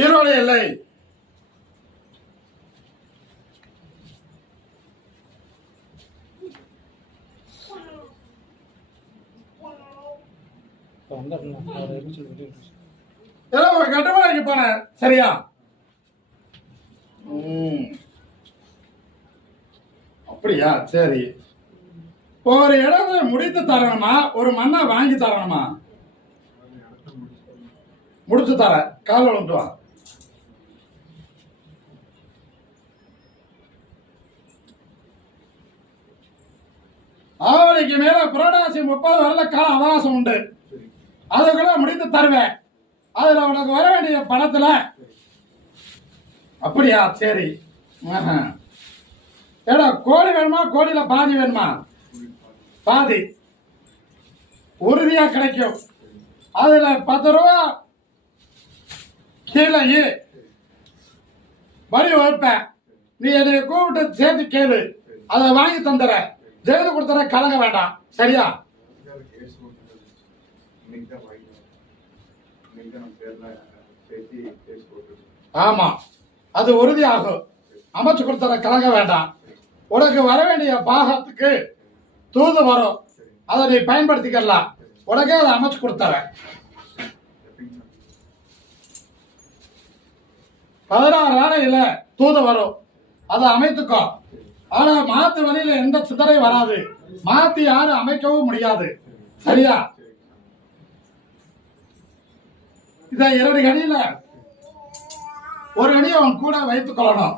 ஈரோடு எல்லை கட்டுமலைக்கு போன சரியா? அப்படியா? சரி. ஒரு இடத்தை முடித்து தரணுமா, ஒரு மண்ணை வாங்கி தரணுமா? முடிச்சு தர. கால விட்டு வா. ஆவணிக்கு மேல புரட்டாசி 30 வருட கால அவகாசம் உண்டு. அதுக்குள்ள முடித்து தருவேன். அதுல உனக்கு வர வேண்டிய பணத்துல. அப்படியா? சரி. ஏடா கோழி வேணுமா, கோழியில பாதி வேணுமா? பாதி உறுதியா கிடைக்கும். அதுல 10 ரூபா கீழே வழி வைப்பேன். நீ என்னை கூப்பிட்டு சேர்த்து கேளு, அதை வாங்கி தந்துற. ஜெயிலு கொடுத்துற, கலங்க வேண்டாம். சரியா? ஆமா, அது உறுதியாகும். அமைச்சு கொடுத்துற, கலங்க வேண்டாம். உனக்கு வர வேண்டிய பாகத்துக்கு தூது வரும். அதை நீ பயன்படுத்திக்கலாம். உனக்கே அதை அமைச்சு கொடுத்தர. 16 நாளையில தூது வரும். அதை அமைத்துக்கோ. ஆனா மாத்து வழியில எந்த சிதறை வராது. மாத்தி யாரும் அமைக்கவும் முடியாது. சரியா? இத 2 அடியில ஒரு அடியை அவன் கூட வைத்துக் கொள்ளணும்.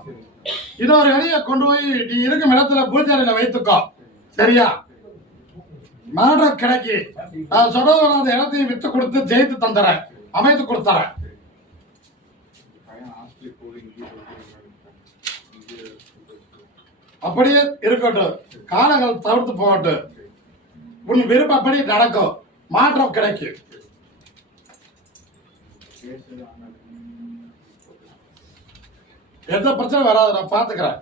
இன்னொரு அடியை கொண்டு போய் நீ இருக்கும் இடத்துல பூஜையில வைத்துக்கோ. சரியா? மாற்றம் கிடைக்கி நான் சொல்றது அந்த இடத்தையும் வித்து கொடுத்து ஜெயித்து தந்துற, அமைத்து கொடுத்தர. அப்படியே இருக்கட்டும். காலங்கள் தவிர்த்து போகட்டும். உன் விருப்பப்படி நடக்கும். மாற்றம் கிடைக்கும். எந்த பிரச்சனை வராது, நான் பாத்துக்கிறேன்.